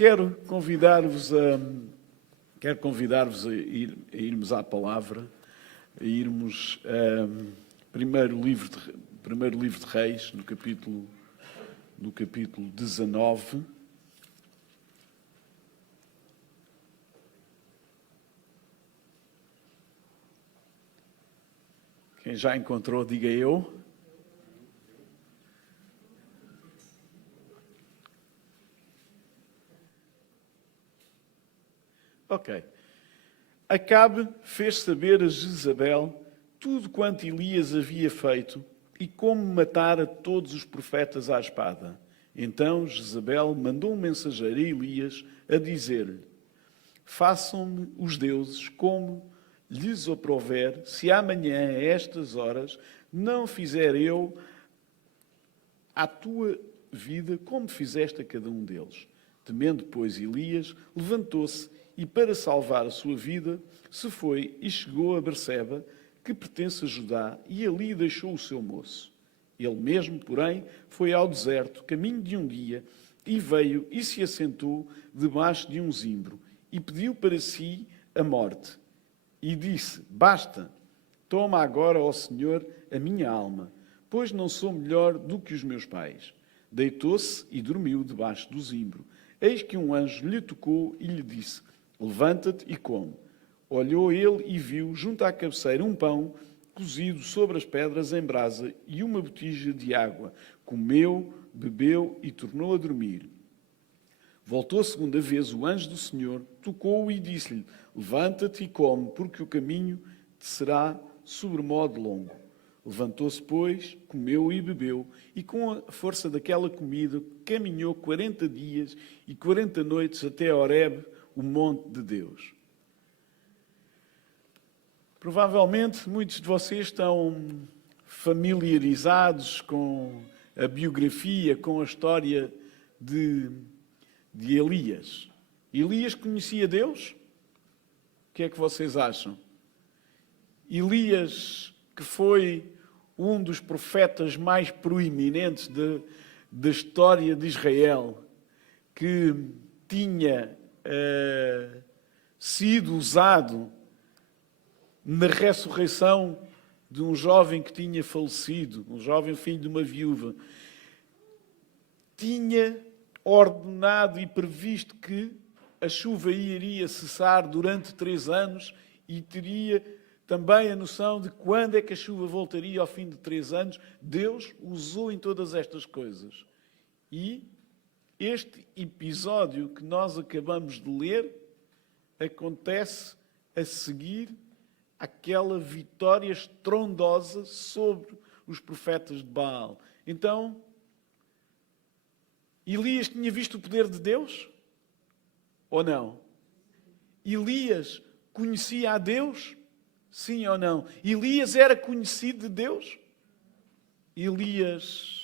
Quero convidar-vos a irmos à palavra, a irmos primeiro livro de Reis, no capítulo 19. Quem já encontrou, diga eu. Ok. Acabe fez saber a Jezabel tudo quanto Elias havia feito e como matara todos os profetas à espada. Então Jezabel mandou um mensageiro a Elias a dizer-lhe: façam-me os deuses como lhes aprouver, se amanhã, a estas horas, não fizer eu à tua vida como fizeste a cada um deles. Temendo, pois, Elias, levantou-se e, para salvar a sua vida, se foi e chegou a Berseba, que pertence a Judá, e ali deixou o seu moço. Ele mesmo, porém, foi ao deserto, caminho de um dia, e veio e se assentou debaixo de um zimbro, e pediu para si a morte. E disse: basta, toma agora, ó Senhor, a minha alma, pois não sou melhor do que os meus pais. Deitou-se e dormiu debaixo do zimbro. Eis que um anjo lhe tocou e lhe disse: levanta-te e come. Olhou ele e viu, junto à cabeceira, um pão cozido sobre as pedras em brasa e uma botija de água. Comeu, bebeu e tornou a dormir. Voltou a segunda vez o anjo do Senhor, tocou-o e disse-lhe: levanta-te e come, porque o caminho te será sobremodo longo. Levantou-se, pois, comeu e bebeu, e com a força daquela comida caminhou 40 dias e 40 noites até Horebe, o monte de Deus. Provavelmente muitos de vocês estão familiarizados com a biografia, com a história de Elias. Elias conhecia Deus? O que é que vocês acham? Elias, que foi um dos profetas mais proeminentes da história de Israel, que tinha sido usado na ressurreição de um jovem que tinha falecido, um jovem filho de uma viúva, tinha ordenado e previsto que a chuva iria cessar durante 3 anos e teria também a noção de quando é que a chuva voltaria ao fim de 3 anos. Deus usou em todas estas coisas. E este episódio que nós acabamos de ler acontece a seguir aquela vitória estrondosa sobre os profetas de Baal. Então, Elias tinha visto o poder de Deus? Ou não? Elias conhecia a Deus? Sim ou não? Elias era conhecido de Deus? Elias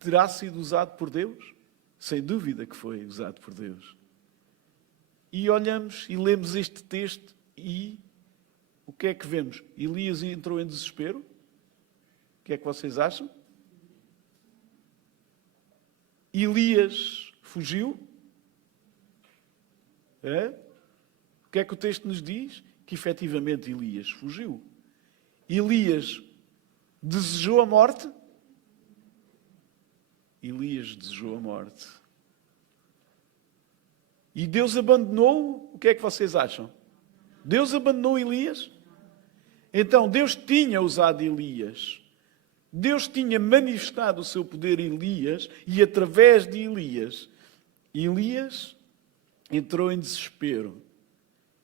terá sido usado por Deus? Sem dúvida que foi usado por Deus. E olhamos e lemos este texto e o que é que vemos? Elias entrou em desespero? O que é que vocês acham? Elias fugiu? O que é que o texto nos diz? Que efetivamente Elias fugiu. Elias desejou a morte? Elias desejou a morte. E Deus abandonou? O que é que vocês acham? Deus abandonou Elias? Então, Deus tinha usado Elias. Deus tinha manifestado o seu poder em Elias e através de Elias, Elias entrou em desespero.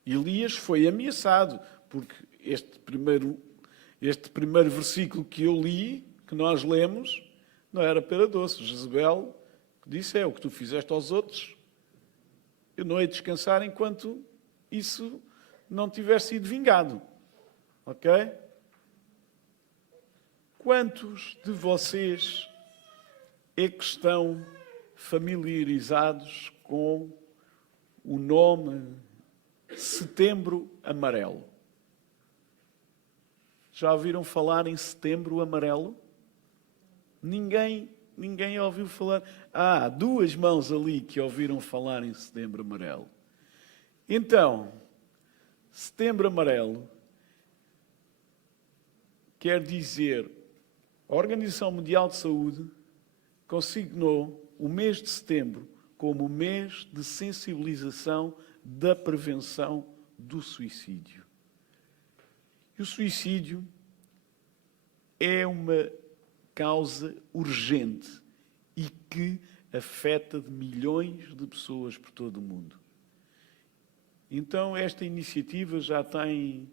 Elias foi ameaçado, porque este primeiro versículo que eu li, que nós lemos, não era para doce. Jezabel disse: o que tu fizeste aos outros, eu não hei de descansar enquanto isso não tiver sido vingado. Ok? Quantos de vocês é que estão familiarizados com o nome Setembro Amarelo? Já ouviram falar em Setembro Amarelo? Ninguém ninguém ouviu falar. Há 2 mãos ali que ouviram falar em Setembro Amarelo. Então, Setembro Amarelo quer dizer, a Organização Mundial de Saúde consignou o mês de setembro como o mês de sensibilização da prevenção do suicídio. E o suicídio é uma causa urgente e que afeta de milhões de pessoas por todo o mundo. Então, esta iniciativa já tem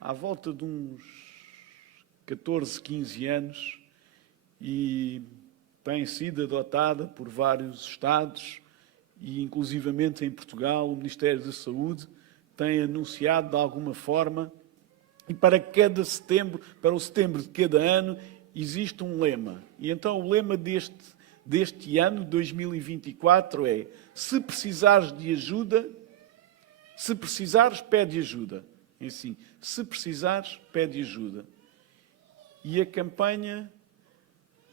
à volta de uns 14, 15 anos e tem sido adotada por vários Estados e, inclusivamente em Portugal, o Ministério da Saúde tem anunciado de alguma forma, e para cada setembro, para o setembro de cada ano, existe um lema. E então o lema deste ano, 2024, é: se precisares de ajuda, se precisares, pede ajuda. É assim, se precisares, pede ajuda. E a campanha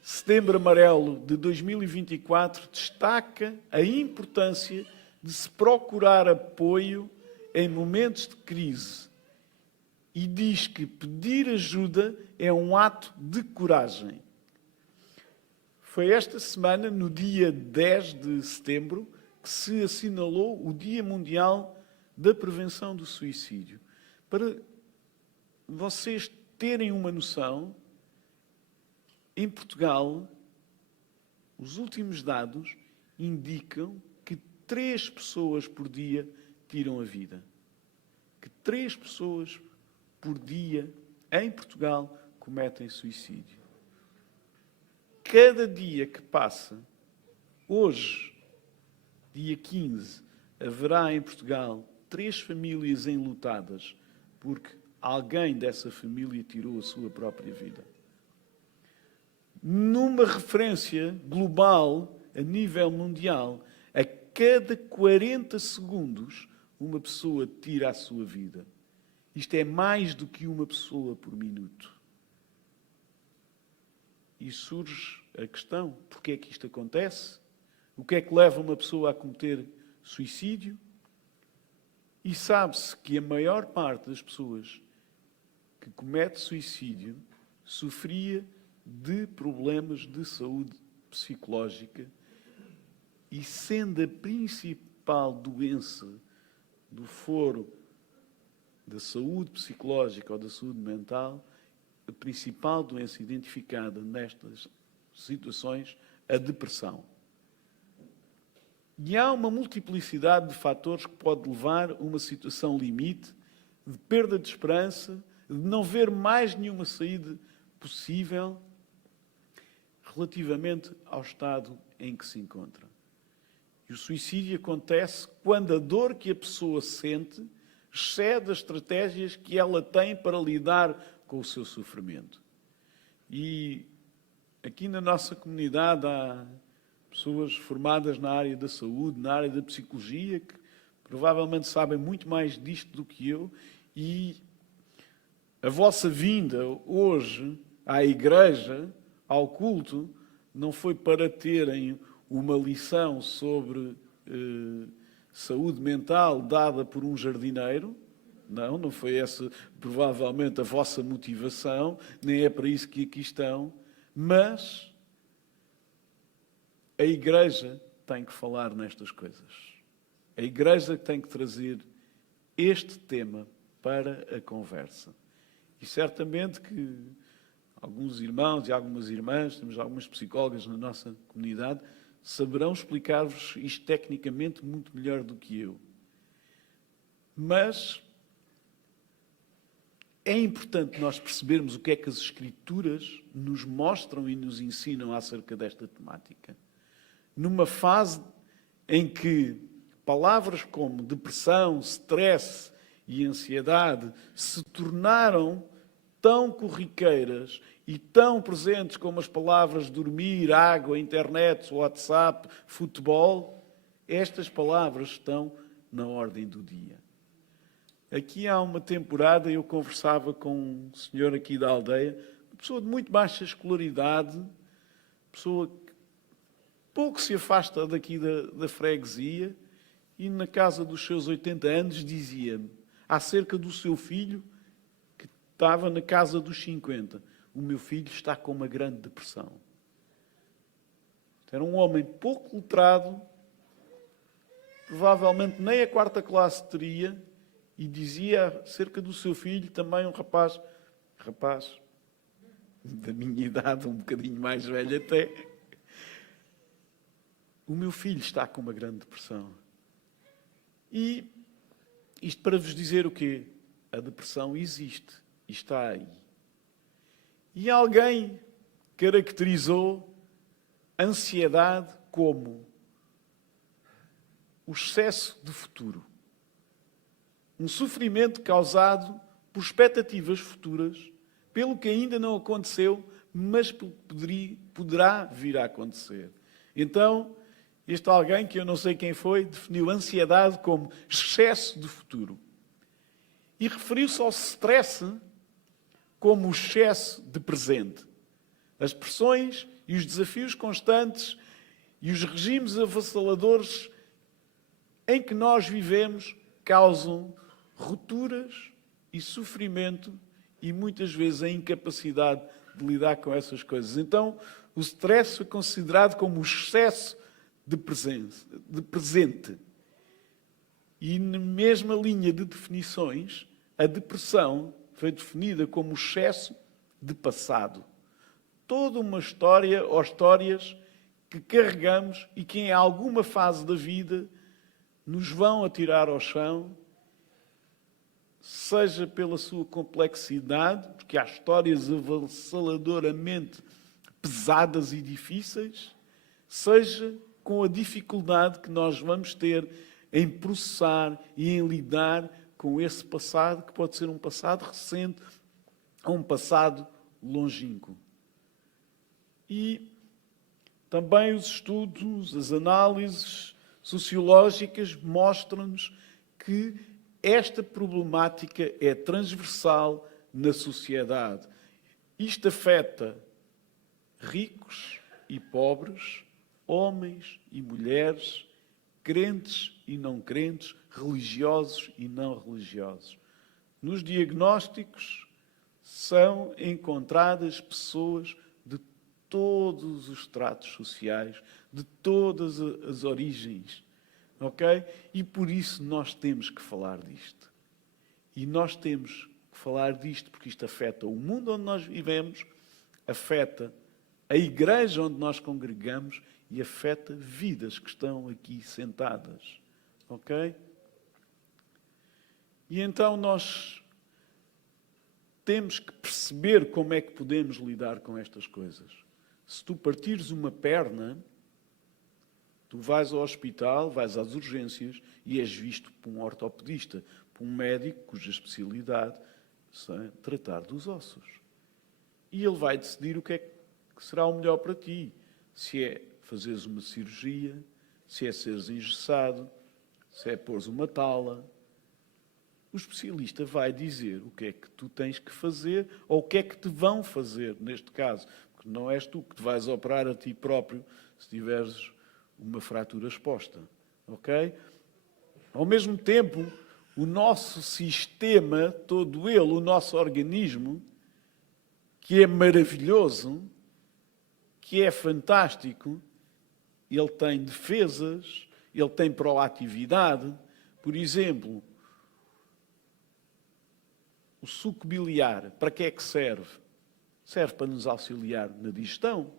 Setembro Amarelo de 2024 destaca a importância de se procurar apoio em momentos de crise e diz que pedir ajuda é um ato de coragem. Foi esta semana, no dia 10 de setembro, que se assinalou o Dia Mundial da Prevenção do Suicídio. Para vocês terem uma noção, em Portugal, os últimos dados indicam que 3 pessoas por dia tiram a vida. Que 3 pessoas por dia, em Portugal, cometem suicídio. Cada dia que passa, hoje, dia 15, haverá em Portugal 3 famílias enlutadas porque alguém dessa família tirou a sua própria vida. Numa referência global, a nível mundial, a cada 40 segundos, uma pessoa tira a sua vida. Isto é mais do que uma pessoa por minuto. E surge a questão, porquê é que isto acontece? O que é que leva uma pessoa a cometer suicídio? E sabe-se que a maior parte das pessoas que comete suicídio sofria de problemas de saúde psicológica e, sendo a principal doença do foro da saúde psicológica ou da saúde mental, a principal doença identificada nestas situações, a depressão. E há uma multiplicidade de fatores que pode levar a uma situação limite, de perda de esperança, de não ver mais nenhuma saída possível relativamente ao estado em que se encontra. E o suicídio acontece quando a dor que a pessoa sente excede as estratégias que ela tem para lidar com o seu sofrimento. E aqui na nossa comunidade há pessoas formadas na área da saúde, na área da psicologia, que provavelmente sabem muito mais disto do que eu, e a vossa vinda hoje à igreja, ao culto, não foi para terem uma lição sobre saúde mental dada por um jardineiro. Não foi essa provavelmente a vossa motivação, nem é para isso que aqui estão, mas a Igreja tem que falar nestas coisas. A Igreja tem que trazer este tema para a conversa. E certamente que alguns irmãos e algumas irmãs, temos algumas psicólogas na nossa comunidade, saberão explicar-vos isto tecnicamente muito melhor do que eu. Mas é importante nós percebermos o que é que as Escrituras nos mostram e nos ensinam acerca desta temática. Numa fase em que palavras como depressão, stress e ansiedade se tornaram tão corriqueiras e tão presentes como as palavras dormir, água, internet, WhatsApp, futebol, estas palavras estão na ordem do dia. Aqui há uma temporada eu conversava com um senhor aqui da aldeia, uma pessoa de muito baixa escolaridade, pessoa pouco se afasta daqui da freguesia e na casa dos seus 80 anos dizia-me, acerca do seu filho, que estava na casa dos 50, o meu filho está com uma grande depressão. Era um homem pouco letrado, provavelmente nem a quarta classe teria, e dizia acerca do seu filho, também um rapaz da minha idade, um bocadinho mais velho até, o meu filho está com uma grande depressão. E isto para vos dizer o quê? A depressão existe e está aí. E alguém caracterizou a ansiedade como o excesso de futuro. Um sofrimento causado por expectativas futuras, pelo que ainda não aconteceu, mas poderá vir a acontecer. Então, este alguém, que eu não sei quem foi, definiu a ansiedade como excesso de futuro. E referiu-se ao stress como o excesso de presente. As pressões e os desafios constantes e os regimes avassaladores em que nós vivemos causam rupturas e sofrimento e muitas vezes a incapacidade de lidar com essas coisas. Então, o stress foi considerado como o excesso de presente. E na mesma linha de definições, a depressão foi definida como o excesso de passado. Toda uma história ou histórias que carregamos e que em alguma fase da vida nos vão atirar ao chão, seja pela sua complexidade, porque há histórias avassaladoramente pesadas e difíceis, seja com a dificuldade que nós vamos ter em processar e em lidar com esse passado, que pode ser um passado recente ou um passado longínquo. E também os estudos, as análises sociológicas mostram-nos que esta problemática é transversal na sociedade. Isto afeta ricos e pobres, homens e mulheres, crentes e não crentes, religiosos e não religiosos. Nos diagnósticos são encontradas pessoas de todos os estratos sociais, de todas as origens. Ok? E por isso nós temos que falar disto. E nós temos que falar disto porque isto afeta o mundo onde nós vivemos, afeta a igreja onde nós congregamos e afeta vidas que estão aqui sentadas. Ok? E então nós temos que perceber como é que podemos lidar com estas coisas. Se tu partires uma perna, tu vais ao hospital, vais às urgências e és visto por um ortopedista, por um médico cuja especialidade é tratar dos ossos. E ele vai decidir o que é que será o melhor para ti. Se é fazeres uma cirurgia, se é seres engessado, se é pôres uma tala. O especialista vai dizer o que é que tu tens que fazer ou o que é que te vão fazer, neste caso. Porque não és tu que te vais operar a ti próprio se tiveres uma fratura exposta. Ok? Ao mesmo tempo, o nosso sistema, todo ele, o nosso organismo, que é maravilhoso, que é fantástico, ele tem defesas, ele tem proatividade. Por exemplo, o suco biliar, para que é que serve? Serve para nos auxiliar na digestão.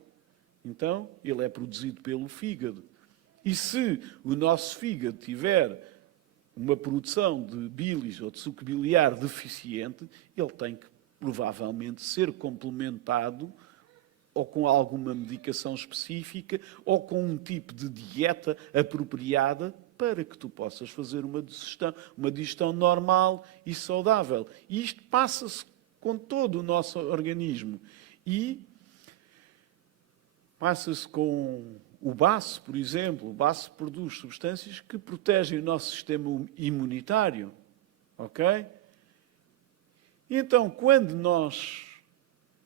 Então, ele é produzido pelo fígado. E se o nosso fígado tiver uma produção de bilis ou de suco biliar deficiente, ele tem que provavelmente ser complementado ou com alguma medicação específica ou com um tipo de dieta apropriada para que tu possas fazer uma digestão normal e saudável. E isto passa-se com todo o nosso organismo. E passa-se com o baço, por exemplo. O baço produz substâncias que protegem o nosso sistema imunitário. Ok? E então, quando nós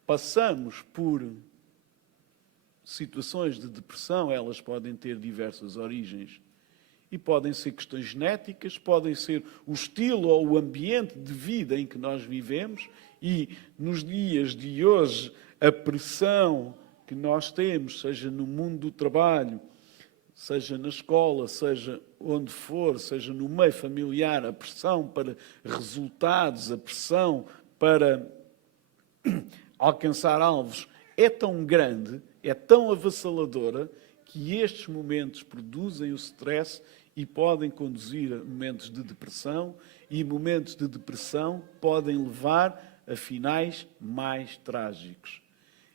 passamos por situações de depressão, elas podem ter diversas origens. E podem ser questões genéticas, podem ser o estilo ou o ambiente de vida em que nós vivemos, e nos dias de hoje a pressão que nós temos, seja no mundo do trabalho, seja na escola, seja onde for, seja no meio familiar, a pressão para resultados, a pressão para alcançar alvos é tão grande, é tão avassaladora, que estes momentos produzem o stress e podem conduzir a momentos de depressão, e momentos de depressão podem levar a finais mais trágicos.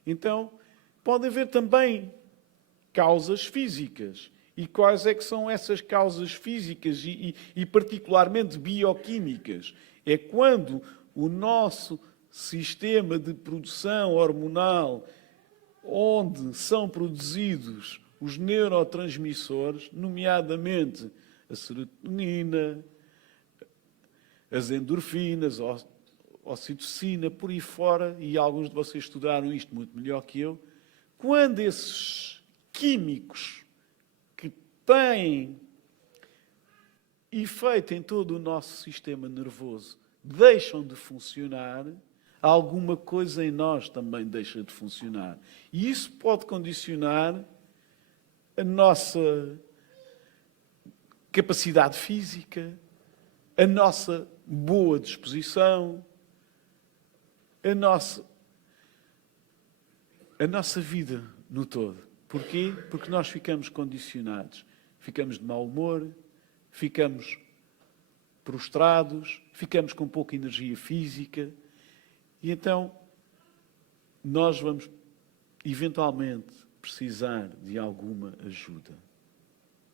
Então, pode haver também causas físicas. E quais é que são essas causas físicas e particularmente bioquímicas? É quando o nosso sistema de produção hormonal, onde são produzidos os neurotransmissores, nomeadamente a serotonina, as endorfinas, a ocitocina, por aí fora, e alguns de vocês estudaram isto muito melhor que eu, quando esses químicos que têm efeito em todo o nosso sistema nervoso deixam de funcionar, alguma coisa em nós também deixa de funcionar. E isso pode condicionar a nossa capacidade física, a nossa boa disposição, a nossa vida no todo. Porquê? Porque nós ficamos condicionados. Ficamos de mau humor, ficamos prostrados, ficamos com pouca energia física. E então, nós vamos, eventualmente, precisar de alguma ajuda.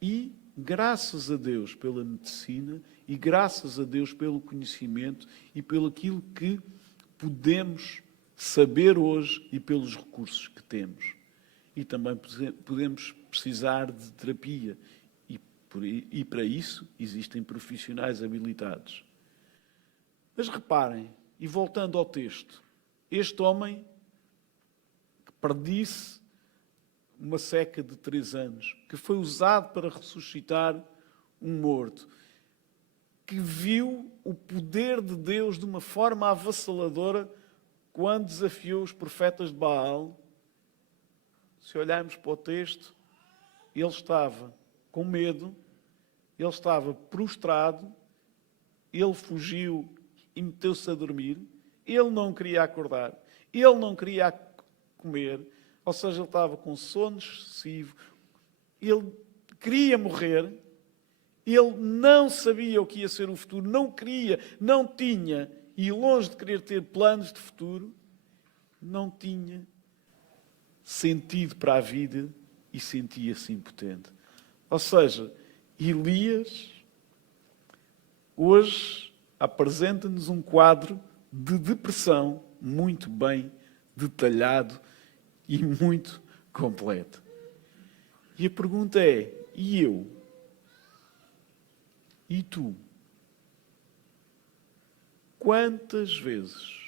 E, graças a Deus pela medicina, e graças a Deus pelo conhecimento e pelo aquilo que podemos saber hoje e pelos recursos que temos. E também podemos precisar de terapia. E para isso existem profissionais habilitados. Mas reparem, e voltando ao texto, este homem que perdisse uma seca de 3 anos, que foi usado para ressuscitar um morto, que viu o poder de Deus de uma forma avassaladora quando desafiou os profetas de Baal. Se olharmos para o texto, ele estava com medo, ele estava prostrado, ele fugiu e meteu-se a dormir, ele não queria acordar, ele não queria comer, ou seja, ele estava com sono excessivo, ele queria morrer, ele não sabia o que ia ser o futuro, não queria, não tinha, e longe de querer ter planos de futuro, não tinha sentido para a vida e sentia-se impotente. Ou seja, Elias hoje apresenta-nos um quadro de depressão muito bem detalhado e muito completo. E a pergunta é, e eu? E tu? Quantas vezes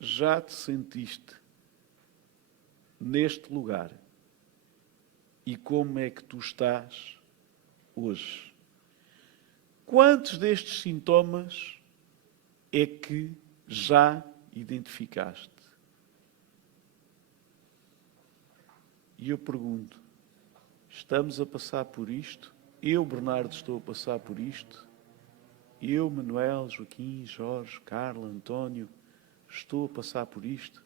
já te sentiste neste lugar? E como é que tu estás hoje? Quantos destes sintomas é que já identificaste? E eu pergunto, estamos a passar por isto? Eu, Bernardo, estou a passar por isto? Eu, Manuel, Joaquim, Jorge, Carla, António, estou a passar por isto?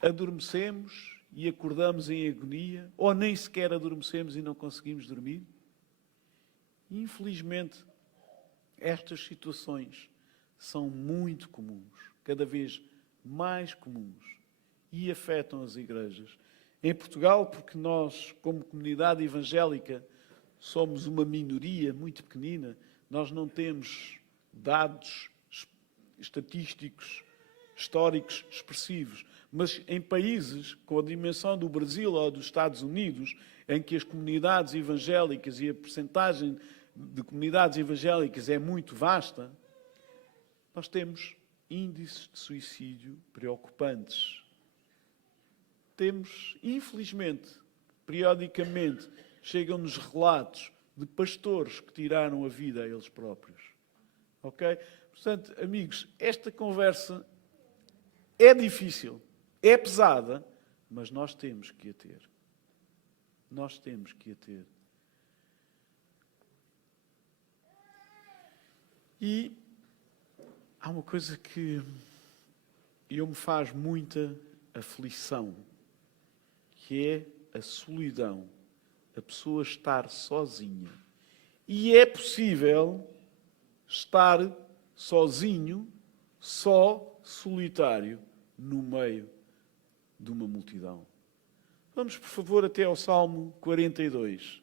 Adormecemos e acordamos em agonia, ou nem sequer adormecemos e não conseguimos dormir? Infelizmente, estas situações são muito comuns, cada vez mais comuns, e afetam as igrejas. Em Portugal, porque nós, como comunidade evangélica, somos uma minoria muito pequenina, nós não temos dados estatísticos, históricos expressivos, mas em países com a dimensão do Brasil ou dos Estados Unidos, em que as comunidades evangélicas e a percentagem de comunidades evangélicas é muito vasta, nós temos índices de suicídio preocupantes. Temos, infelizmente, periodicamente, chegam-nos relatos de pastores que tiraram a vida a eles próprios. Ok? Portanto, amigos, esta conversa é difícil, é pesada, mas nós temos que a ter. Nós temos que a ter. E há uma coisa que me faz muita aflição, que é a solidão, a pessoa estar sozinha. E é possível estar sozinho, só, solitário, no meio de uma multidão. Vamos, por favor, até ao Salmo 42.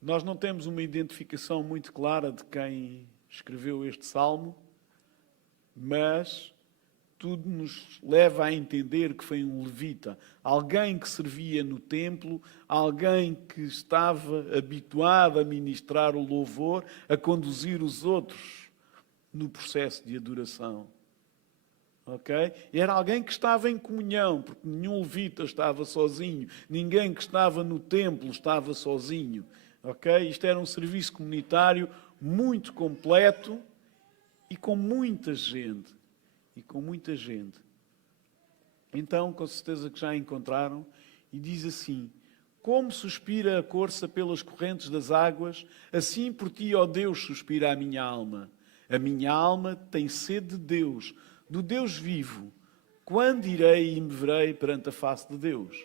Nós não temos uma identificação muito clara de quem escreveu este salmo, mas tudo nos leva a entender que foi um levita, alguém que servia no templo, alguém que estava habituado a ministrar o louvor, a conduzir os outros no processo de adoração. Ok? Era alguém que estava em comunhão, porque nenhum levita estava sozinho, ninguém que estava no templo estava sozinho. Ok? Isto era um serviço comunitário muito completo e com muita gente. Então, com certeza que já encontraram, e diz assim: como suspira a corça pelas correntes das águas, assim por ti, ó Deus, suspira a minha alma. A minha alma tem sede de Deus, do Deus vivo. Quando irei e me verei perante a face de Deus?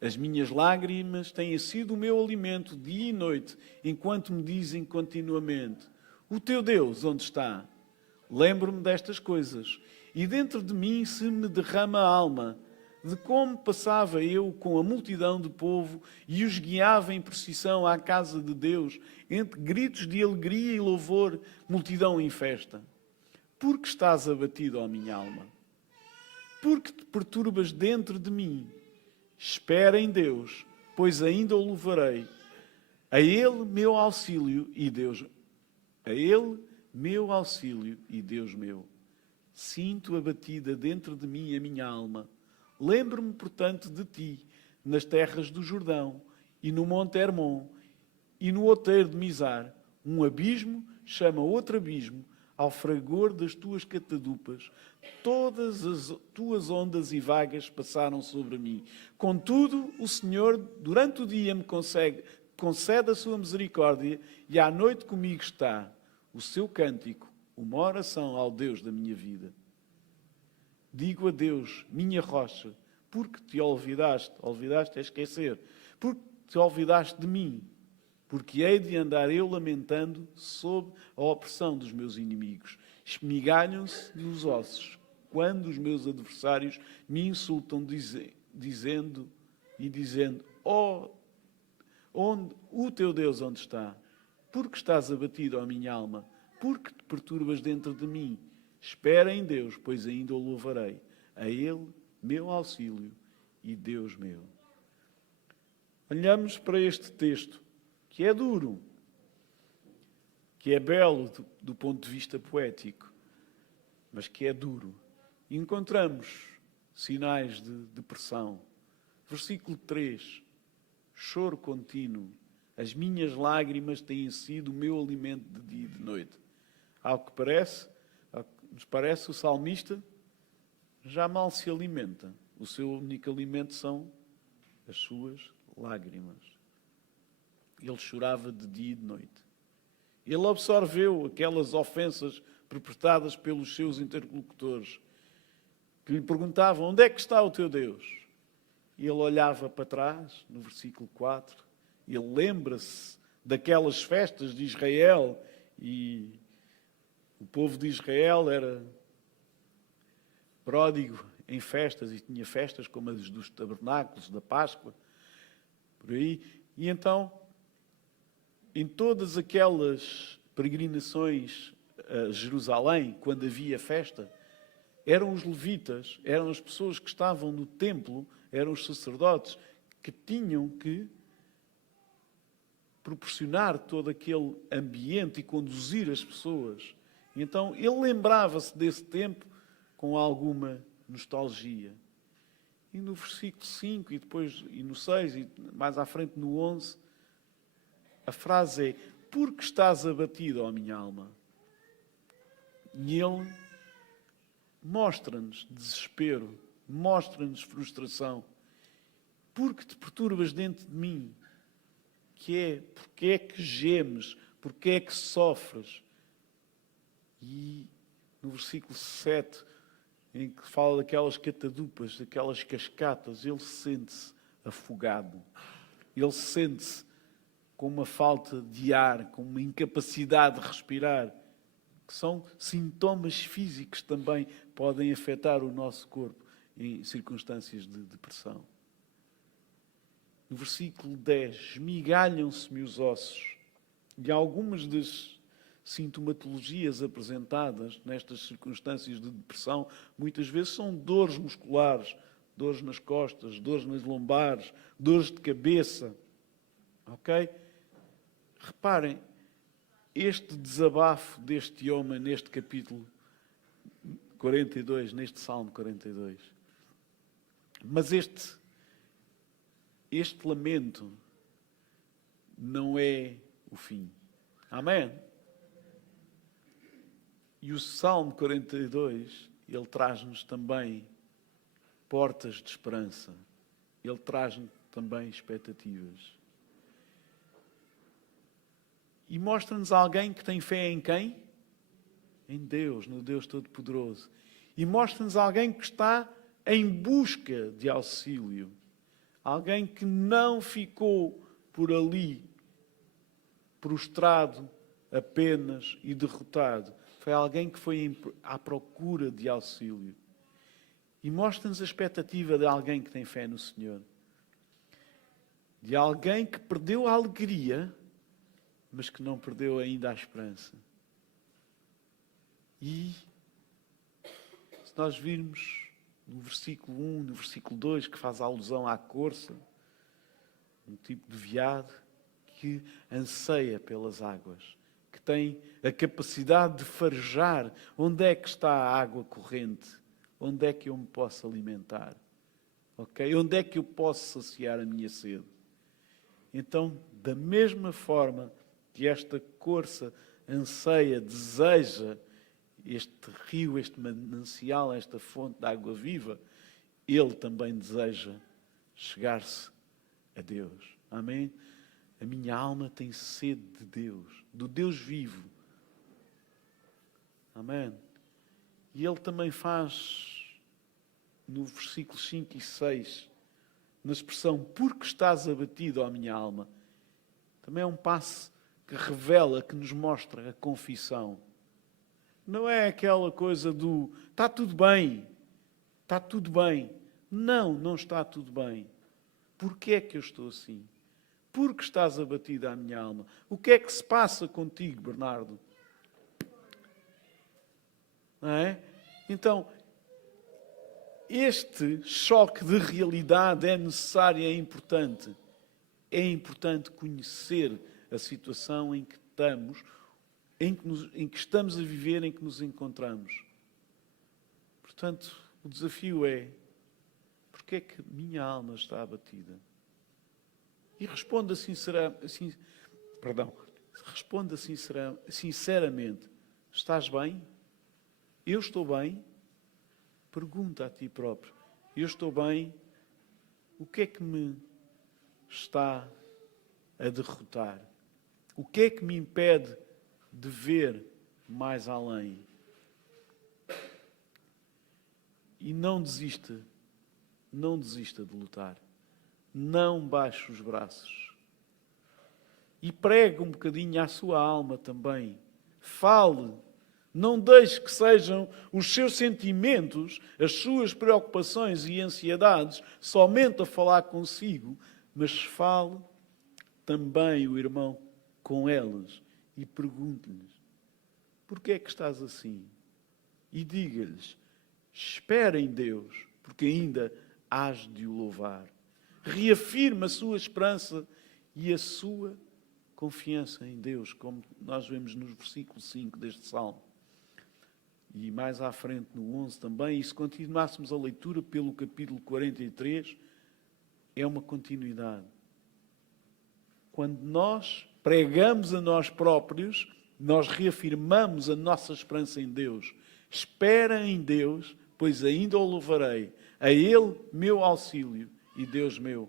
As minhas lágrimas têm sido o meu alimento dia e noite, enquanto me dizem continuamente: o teu Deus onde está? Lembro-me destas coisas, e dentro de mim se me derrama a alma, de como passava eu com a multidão de povo e os guiava em procissão à casa de Deus, entre gritos de alegria e louvor, multidão em festa. Por que estás abatido, ó minha alma? Por que te perturbas dentro de mim? Espera em Deus, pois ainda o louvarei. A Ele, meu auxílio e Deus. A Ele, meu auxílio e Deus meu. Sinto abatida dentro de mim a minha alma. Lembro-me, portanto, de ti, nas terras do Jordão, e no Monte Hermon, e no outeiro de Mizar. Um abismo chama outro abismo, ao fragor das tuas catadupas. Todas as tuas ondas e vagas passaram sobre mim. Contudo, o Senhor, durante o dia, me concede a sua misericórdia, e à noite comigo está o seu cântico, uma oração ao Deus da minha vida. Digo a Deus, minha rocha, porque te olvidaste é esquecer, porque te olvidaste de mim, porque hei de andar eu lamentando sob a opressão dos meus inimigos. Esmigalham-se nos ossos, quando os meus adversários me insultam, dizendo, oh, onde, o teu Deus onde está? Porque estás abatido, ó minha alma? Porque te perturbas dentro de mim? Espera em Deus, pois ainda o louvarei. A Ele, meu auxílio e Deus meu. Olhamos para este texto, que é duro, que é belo do ponto de vista poético, mas que é duro. E encontramos sinais de depressão. Versículo 3. Choro contínuo. As minhas lágrimas têm sido o meu alimento de dia e de noite. Ao que nos parece, o salmista já mal se alimenta. O seu único alimento são as suas lágrimas. Ele chorava de dia e de noite. Ele absorveu aquelas ofensas perpetradas pelos seus interlocutores, que lhe perguntavam: onde é que está o teu Deus? E ele olhava para trás, no versículo 4, e ele lembra-se daquelas festas de Israel, e o povo de Israel era pródigo em festas, e tinha festas como as dos tabernáculos, da Páscoa, por aí. E então, em todas aquelas peregrinações a Jerusalém, quando havia festa, eram os levitas, eram as pessoas que estavam no templo, eram os sacerdotes, que tinham que proporcionar todo aquele ambiente e conduzir as pessoas. E então ele lembrava-se desse tempo com alguma nostalgia. E no versículo 5 e depois e no 6 e mais à frente no 11, a frase é: porque estás abatido, ó minha alma? E ele mostra-nos desespero, mostra-nos frustração. Porque te perturbas dentro de mim? Porque é que gemes? Porque é que sofres? E no versículo 7, em que fala daquelas catadupas, daquelas cascatas, ele sente-se afogado. Ele sente-se com uma falta de ar, com uma incapacidade de respirar, que são sintomas físicos que também podem afetar o nosso corpo em circunstâncias de depressão. No versículo 10, esmigalham-se-me os ossos. E algumas das sintomatologias apresentadas nestas circunstâncias de depressão, muitas vezes são dores musculares, dores nas costas, dores nas lombares, dores de cabeça. Ok? Reparem, este desabafo deste homem neste capítulo 42, neste Salmo 42. Mas este lamento não é o fim. Amém? E o Salmo 42, ele traz-nos também portas de esperança. Ele traz-nos também expectativas. E mostra-nos alguém que tem fé em quem? Em Deus, no Deus Todo-Poderoso. E mostra-nos alguém que está em busca de auxílio. Alguém que não ficou por ali, prostrado apenas e derrotado. Foi alguém que foi à procura de auxílio. E mostra-nos a expectativa de alguém que tem fé no Senhor. De alguém que perdeu a alegria, mas que não perdeu ainda a esperança. E, se nós virmos no versículo 1, no versículo 2, que faz alusão à corça, um tipo de veado que anseia pelas águas, que tem a capacidade de farejar onde é que está a água corrente, onde é que eu me posso alimentar, ok? Onde é que eu posso saciar a minha sede. Então, da mesma forma que esta corça anseia, deseja este rio, este manancial, esta fonte de água viva, ele também deseja chegar-se a Deus. Amém? A minha alma tem sede de Deus, do Deus vivo. Amém? E ele também faz, no versículos 5 e 6, na expressão, porque estás abatido, ó minha alma, também é um passo que revela, que nos mostra a confissão. Não é aquela coisa do, está tudo bem, está tudo bem. Não, não está tudo bem. Porquê é que eu estou assim? Porque estás abatido à minha alma. O que é que se passa contigo, Bernardo? Não é? Então, este choque de realidade é necessário e é importante. É importante conhecer a situação em que estamos, em que estamos a viver, em que nos encontramos. Portanto, o desafio é: porque é que minha alma está abatida? E responda sinceramente: estás bem? Eu estou bem? Pergunta a ti próprio: eu estou bem? O que é que me está a derrotar? O que é que me impede de ver mais além? E não desista de lutar. Não baixe os braços. E pregue um bocadinho à sua alma também. Fale. Não deixe que sejam os seus sentimentos, as suas preocupações e ansiedades somente a falar consigo, mas fale também o irmão com elas e pergunte-lhes: porquê é que estás assim? E diga-lhes: espera em Deus, porque ainda hás de o louvar. Reafirma a sua esperança e a sua confiança em Deus, como nós vemos no versículo 5 deste Salmo. E mais à frente no 11 também. E se continuássemos a leitura pelo capítulo 43, é uma continuidade. Quando nós pregamos a nós próprios, nós reafirmamos a nossa esperança em Deus. Espera em Deus, pois ainda o louvarei. A Ele, meu auxílio e Deus meu.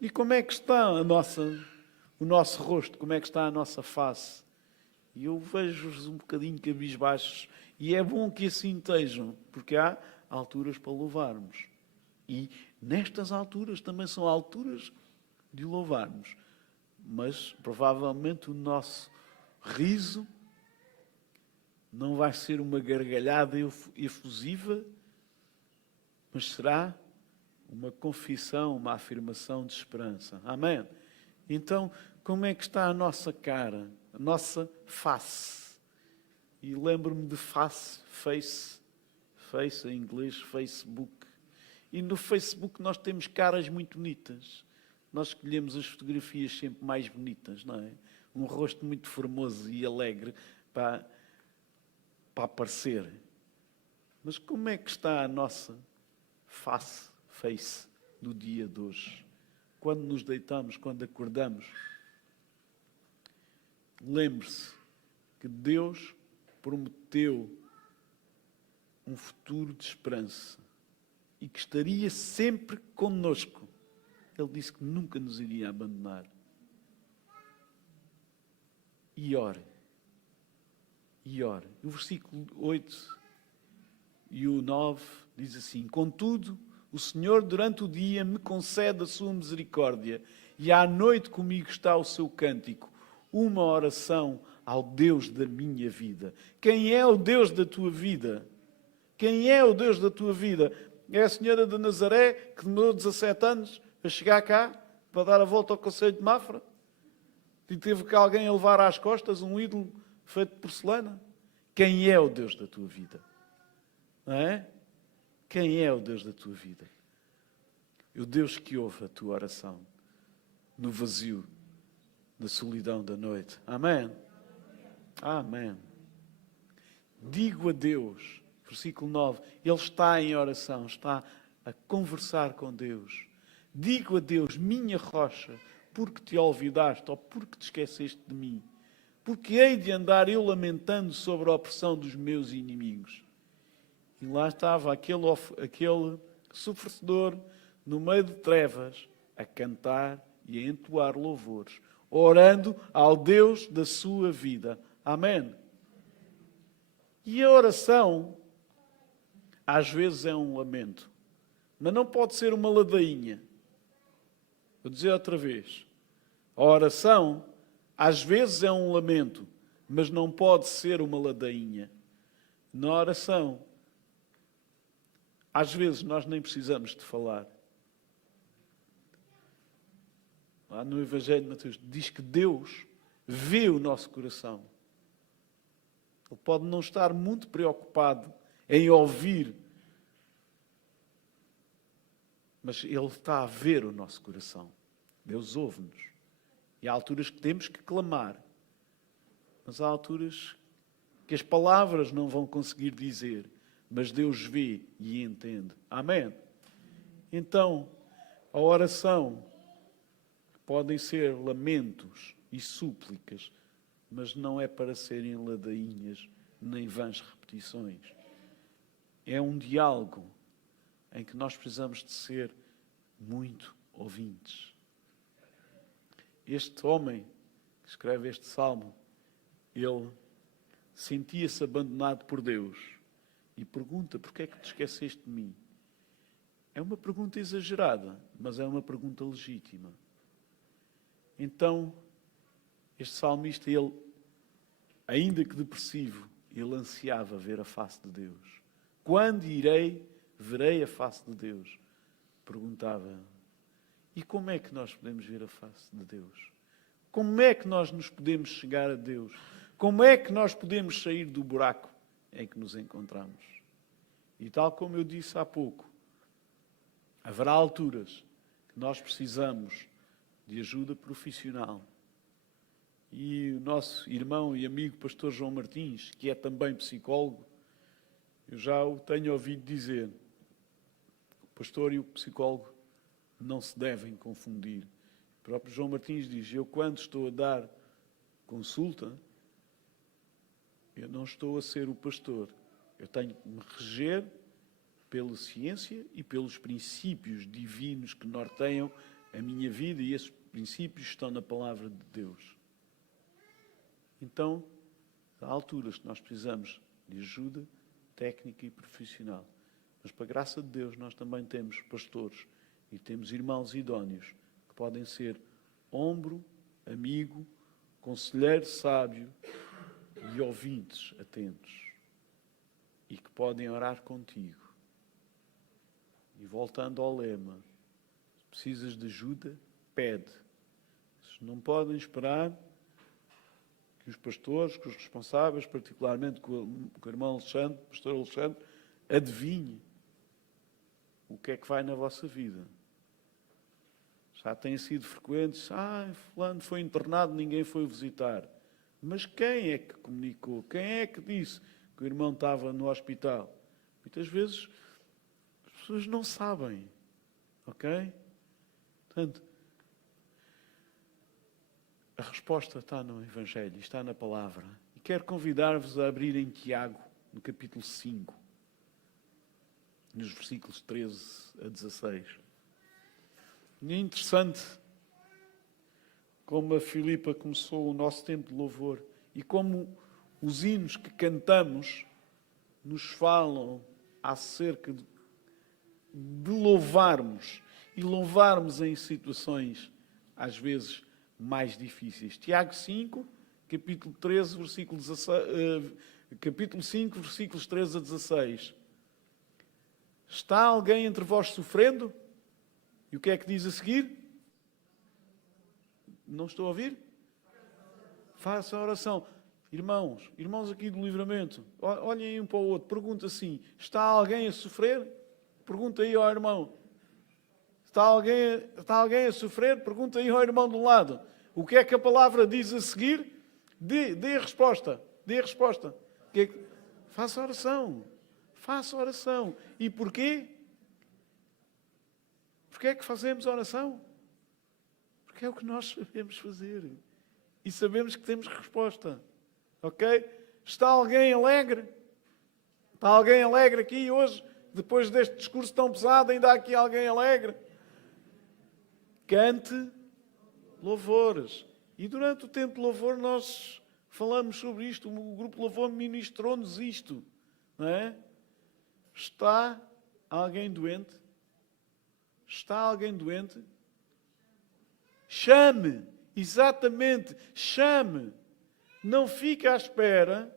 E como é que está o nosso rosto? Como é que está a nossa face? E eu vejo-vos um bocadinho cabisbaixos. E é bom que assim estejam, porque há alturas para louvarmos. E nestas alturas também são alturas de louvarmos. Mas provavelmente o nosso riso não vai ser uma gargalhada efusiva, mas será uma confissão, uma afirmação de esperança. Amém? Então, como é que está a nossa cara, a nossa face? E lembro-me de face em inglês, Facebook. E no Facebook nós temos caras muito bonitas. Nós escolhemos as fotografias sempre mais bonitas, não é? Um rosto muito formoso e alegre para aparecer. Mas como é que está a nossa face do dia de hoje? Quando nos deitamos, quando acordamos, lembre-se que Deus prometeu um futuro de esperança e que estaria sempre conosco. Ele disse que nunca nos iria abandonar. E ore. E ore. O versículo 8 e o 9 diz assim: Contudo, o Senhor durante o dia me concede a sua misericórdia e à noite comigo está o seu cântico, uma oração ao Deus da minha vida. Quem é o Deus da tua vida? Quem é o Deus da tua vida? É a Senhora de Nazaré, que demorou 17 anos a chegar cá, para dar a volta ao Conselho de Mafra? E teve que alguém a levar às costas um ídolo feito de porcelana? Quem é o Deus da tua vida? Não é? Quem é o Deus da tua vida? O Deus que ouve a tua oração no vazio, na solidão da noite. Amém? Amém. Digo a Deus, versículo 9, Ele está em oração, está a conversar com Deus. Digo a Deus, minha rocha, porque te olvidaste ou porque te esqueceste de mim? Porque hei de andar eu lamentando sobre a opressão dos meus inimigos? E lá estava aquele sofredor no meio de trevas a cantar e a entoar louvores, orando ao Deus da sua vida. Amém? E a oração, às vezes é um lamento, mas não pode ser uma ladainha. Vou dizer outra vez. A oração, às vezes é um lamento, mas não pode ser uma ladainha. Na oração, às vezes nós nem precisamos de falar. Lá no Evangelho de Mateus diz que Deus vê o nosso coração. Ele pode não estar muito preocupado em ouvir, mas Ele está a ver o nosso coração. Deus ouve-nos. E há alturas que temos que clamar, mas há alturas que as palavras não vão conseguir dizer, mas Deus vê e entende. Amém? Então, a oração podem ser lamentos e súplicas, mas não é para serem ladainhas nem vãs repetições. É um diálogo em que nós precisamos de ser muito ouvintes. Este homem que escreve este salmo, ele sentia-se abandonado por Deus e pergunta: porquê é que te esqueceste de mim? É uma pergunta exagerada, mas é uma pergunta legítima. Então, este salmista, ele, ainda que depressivo, ele ansiava ver a face de Deus. Quando verei a face de Deus? Perguntava. E como é que nós podemos ver a face de Deus? Como é que nós nos podemos chegar a Deus? Como é que nós podemos sair do buraco em que nos encontramos? E tal como eu disse há pouco, haverá alturas que nós precisamos de ajuda profissional. E o nosso irmão e amigo pastor João Martins, que é também psicólogo, eu já o tenho ouvido dizer, o pastor e o psicólogo não se devem confundir. O próprio João Martins diz, eu quando estou a dar consulta, eu não estou a ser o pastor. Eu tenho que me reger pela ciência e pelos princípios divinos que norteiam a minha vida, e esses princípios estão na palavra de Deus. Então, há alturas que nós precisamos de ajuda técnica e profissional. Mas, para a graça de Deus, nós também temos pastores e temos irmãos idóneos que podem ser ombro, amigo, conselheiro sábio e ouvintes atentos. E que podem orar contigo. E voltando ao lema, se precisas de ajuda, pede. Se não podem esperar que os pastores, que os responsáveis, particularmente com o irmão Alexandre, o pastor Alexandre, adivinhe o que é que vai na vossa vida. Já têm sido frequentes, fulano foi internado, ninguém foi visitar. Mas quem é que comunicou? Quem é que disse que o irmão estava no hospital? Muitas vezes as pessoas não sabem, ok? Portanto, a resposta está no Evangelho, está na palavra. E quero convidar-vos a abrirem Tiago, no capítulo 5, nos versículos 13 a 16. E é interessante como a Filipa começou o nosso tempo de louvor e como os hinos que cantamos nos falam acerca de louvarmos e louvarmos em situações, às vezes, mais difíceis. Tiago 5, capítulo 13, versículo 16, capítulo 5, versículos 13 a 16. Está alguém entre vós sofrendo? E o que é que diz a seguir? Não estou a ouvir? Faça a oração. Irmãos aqui do Livramento, olhem um para o outro, pergunta assim, está alguém a sofrer? Pergunta aí ao irmão. Está alguém a sofrer? Pergunta aí ao irmão do lado. O que é que a palavra diz a seguir? Dê a resposta. Dê a resposta. Faça a oração. Faça a oração. E porquê? Porquê é que fazemos a oração? Porque é o que nós sabemos fazer. E sabemos que temos resposta. Ok? Está alguém alegre? Está alguém alegre aqui hoje? Depois deste discurso tão pesado, ainda há aqui alguém alegre? Cante louvores. E durante o tempo de louvor nós falamos sobre isto. O grupo Louvor ministrou-nos isto. Não é? Está alguém doente? Está alguém doente? Chame. Exatamente. Chame. Não fique à espera.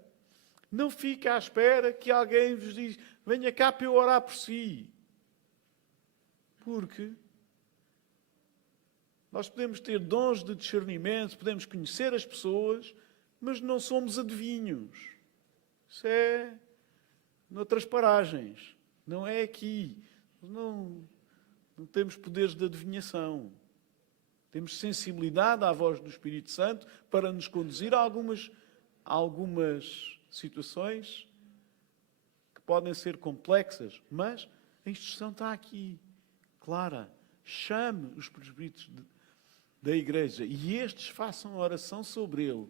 Não fique à espera que alguém vos diz, venha cá para eu orar por si. Porque nós podemos ter dons de discernimento, podemos conhecer as pessoas, mas não somos adivinhos. Isso é noutras paragens. Não é aqui. Não temos poderes de adivinhação. Temos sensibilidade à voz do Espírito Santo para nos conduzir a algumas situações que podem ser complexas, mas a instrução está aqui, clara. Chame os presbíteros da igreja e estes façam oração sobre ele,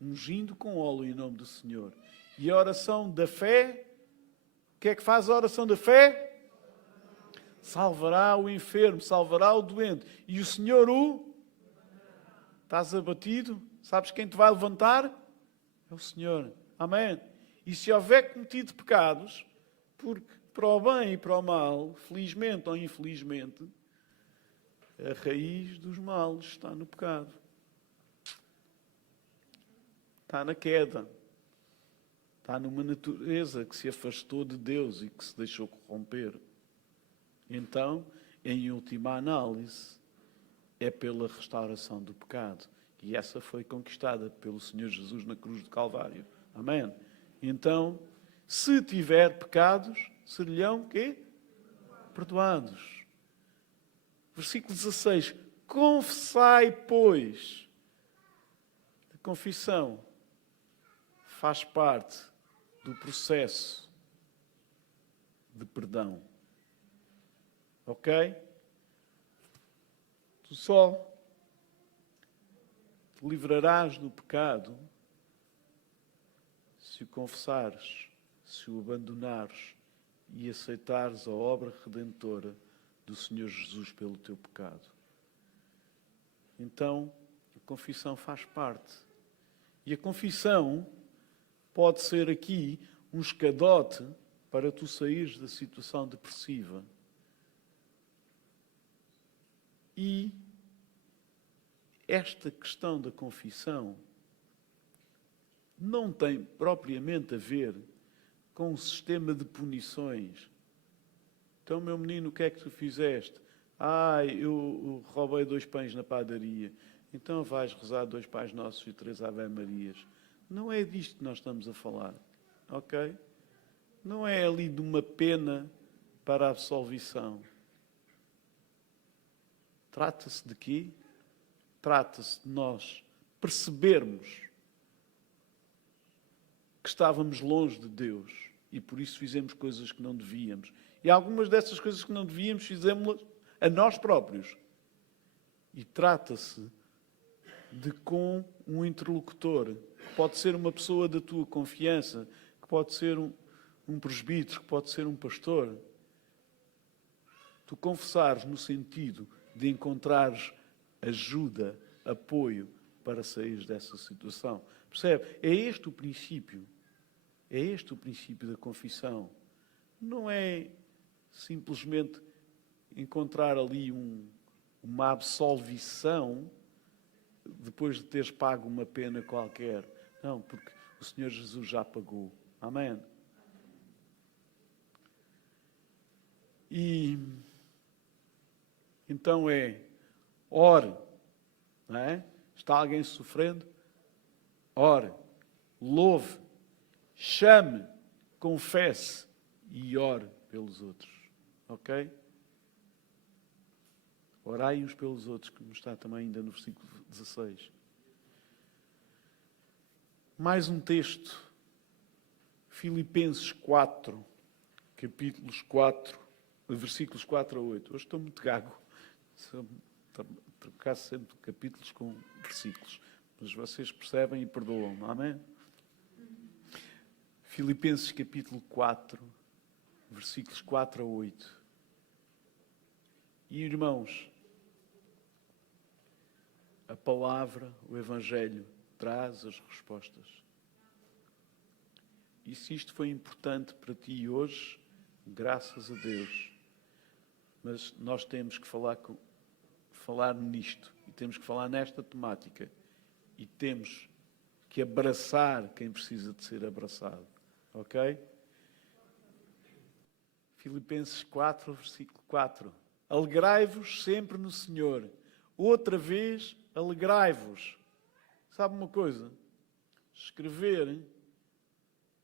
ungindo com óleo em nome do Senhor. E a oração da fé, o que é que faz a oração da fé? Salvará o enfermo, salvará o doente. E o Senhor Estás abatido? Sabes quem te vai levantar? É o Senhor. Amém? E se houver cometido pecados, porque para o bem e para o mal, felizmente ou infelizmente, a raiz dos males está no pecado. Está na queda. Está numa natureza que se afastou de Deus e que se deixou corromper. Então, em última análise, é pela restauração do pecado. E essa foi conquistada pelo Senhor Jesus na cruz do Calvário. Amém? Então, se tiver pecados, ser-lhe-ão quê? Perdoados. Versículo 16. Confessai, pois. confissão faz parte do processo de perdão. Ok? Tu só te livrarás do pecado se o confessares, se o abandonares e aceitares a obra redentora do Senhor Jesus pelo teu pecado. Então, a confissão faz parte. E a confissão pode ser aqui um escadote para tu saíres da situação depressiva. E esta questão da confissão não tem propriamente a ver com um sistema de punições. Então, meu menino, o que é que tu fizeste? Eu roubei 2 pães na padaria. Então vais rezar 2 Pais Nossos e 3 Ave Marias. Não é disto que nós estamos a falar, ok? Não é ali de uma pena para a absolvição. Trata-se de quê? Trata-se de nós percebermos que estávamos longe de Deus e por isso fizemos coisas que não devíamos. E algumas dessas coisas que não devíamos fizemos-las a nós próprios. E trata-se de com um interlocutor, que pode ser uma pessoa da tua confiança, que pode ser um presbítero, que pode ser um pastor. Tu confessares no sentido de encontrares ajuda, apoio para sair dessa situação. Percebe? É este o princípio. É este o princípio da confissão. Não é simplesmente encontrar ali uma absolvição depois de teres pago uma pena qualquer. Não, porque o Senhor Jesus já pagou. Amém? E então ore, não é? Está alguém sofrendo? Ore, louve, chame, confesse e ore pelos outros. Ok? Orai uns pelos outros, como está também ainda no versículo 16. Mais um texto. Filipenses 4, capítulos 4, versículos 4 a 8. Hoje estou muito gago. Trocar sempre capítulos com versículos. Mas vocês percebem e perdoam, amém? Filipenses capítulo 4, versículos 4 a 8. E irmãos, a palavra, o Evangelho, traz as respostas. E se isto foi importante para ti hoje, graças a Deus. Mas nós temos que falar nisto. E temos que falar nesta temática. E temos que abraçar quem precisa de ser abraçado. Ok? Filipenses 4, versículo 4. Alegrai-vos sempre no Senhor. Outra vez, alegrai-vos. Sabe uma coisa? Escrever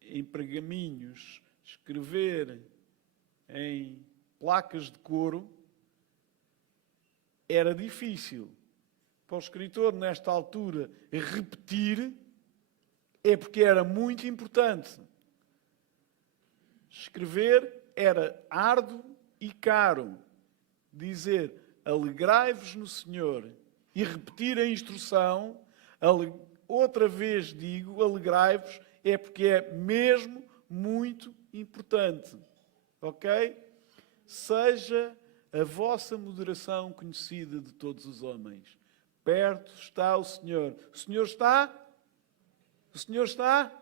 em pergaminhos, escrever em placas de couro, era difícil. Para o escritor, nesta altura, repetir é porque era muito importante. Escrever era árduo e caro. Dizer, alegrai-vos no Senhor e repetir a instrução, outra vez digo, alegrai-vos, é porque é mesmo muito importante. Ok? Seja a vossa moderação conhecida de todos os homens. Perto está o Senhor. O Senhor está? O Senhor está?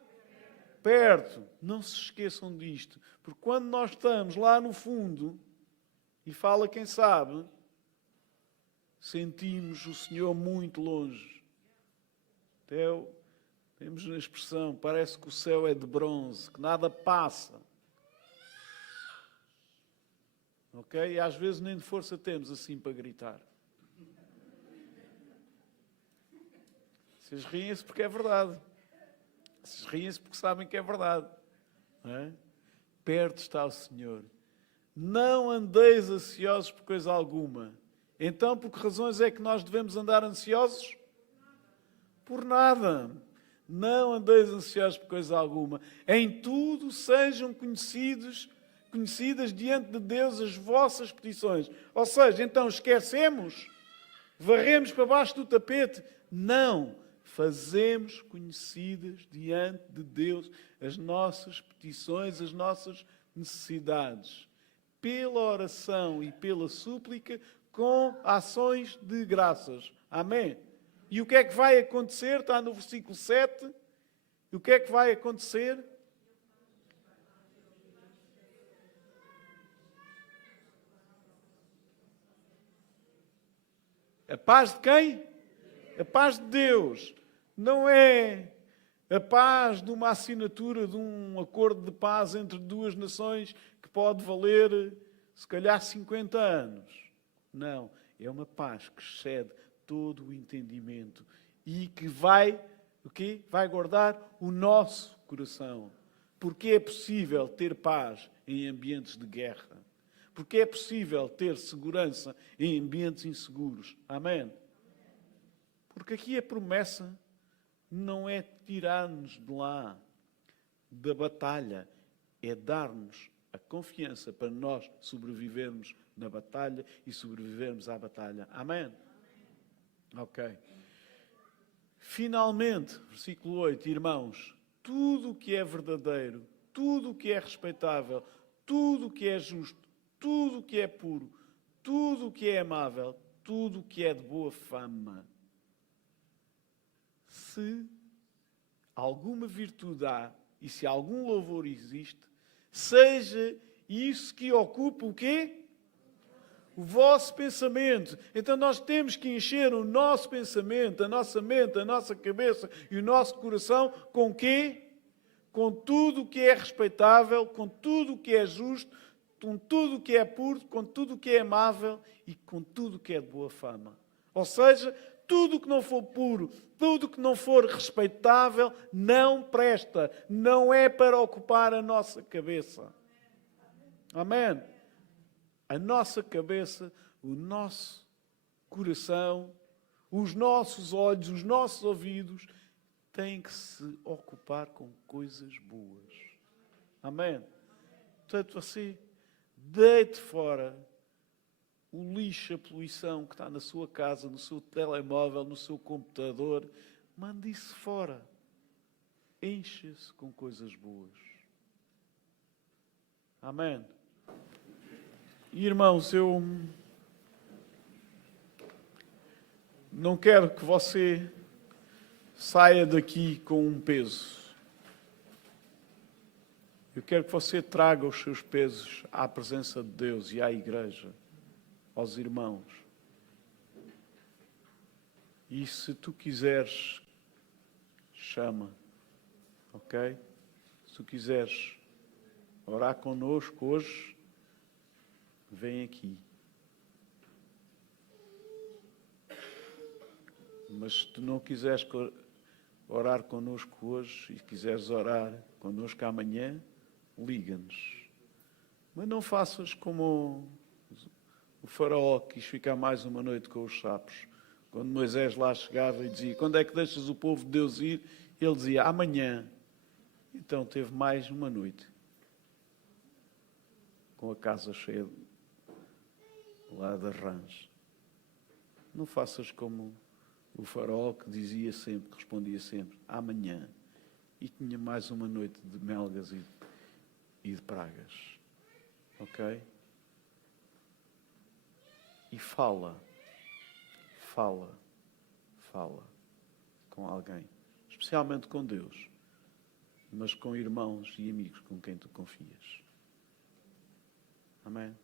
Perto. Não se esqueçam disto. Porque quando nós estamos lá no fundo, e fala quem sabe, sentimos o Senhor muito longe. Até temos a expressão, parece que o céu é de bronze, que nada passa. Ok? E às vezes nem de força temos assim para gritar. Vocês riem-se porque é verdade. Vocês riem-se porque sabem que é verdade. Não é? Perto está o Senhor. Não andeis ansiosos por coisa alguma. Então, por que razões é que nós devemos andar ansiosos? por nada. Não andeis ansiosos por coisa alguma. Em tudo sejam conhecidas diante de Deus as vossas petições. Ou seja, então esquecemos? Varremos para baixo do tapete? Não. Fazemos conhecidas diante de Deus as nossas petições, as nossas necessidades. Pela oração e pela súplica, com ações de graças. Amém? E o que é que vai acontecer? Está no versículo 7. E o que é que vai acontecer? A paz de quem? A paz de Deus. Não é a paz de uma assinatura de um acordo de paz entre duas nações que pode valer, se calhar, 50 anos. Não. É uma paz que excede todo o entendimento e que vai, o quê? Vai guardar o nosso coração. Porque é possível ter paz em ambientes de guerra. Porque é possível ter segurança em ambientes inseguros. Amém? Porque aqui a promessa não é tirar-nos de lá, da batalha. É dar-nos a confiança para nós sobrevivermos na batalha e sobrevivermos à batalha. Amém? Ok. Finalmente, versículo 8, irmãos, tudo o que é verdadeiro, tudo o que é respeitável, tudo o que é justo, tudo o que é puro, tudo o que é amável, tudo o que é de boa fama. Se alguma virtude há e se algum louvor existe, seja isso que ocupa o quê? O vosso pensamento. Então nós temos que encher o nosso pensamento, a nossa mente, a nossa cabeça e o nosso coração com o quê? Com tudo o que é respeitável, com tudo o que é justo, com tudo o que é puro, com tudo o que é amável e com tudo o que é de boa fama. Ou seja, tudo o que não for puro, tudo o que não for respeitável, não presta. Não é para ocupar a nossa cabeça. Amém? A nossa cabeça, o nosso coração, os nossos olhos, os nossos ouvidos têm que se ocupar com coisas boas. Amém? Portanto, você deite fora o lixo, a poluição que está na sua casa, no seu telemóvel, no seu computador. Mande isso fora. Encha-se com coisas boas. Amém? E, irmãos, eu não quero que você saia daqui com um peso. Eu quero que você traga os seus pesos à presença de Deus e à igreja, aos irmãos. E se tu quiseres, chama, ok? Se tu quiseres orar connosco hoje, vem aqui. Mas se tu não quiseres orar connosco hoje e quiseres orar connosco amanhã, liga-nos. Mas não faças como o faraó que quis ficar mais uma noite com os sapos. Quando Moisés lá chegava e dizia, quando é que deixas o povo de Deus ir? Ele dizia, amanhã. Então teve mais uma noite. Com a casa cheia lá de rãs. Não faças como o faraó que dizia sempre, que respondia sempre, amanhã. E tinha mais uma noite de melgas e de pragas. Ok? E fala com alguém. Especialmente com Deus. Mas com irmãos e amigos com quem tu confias. Amém?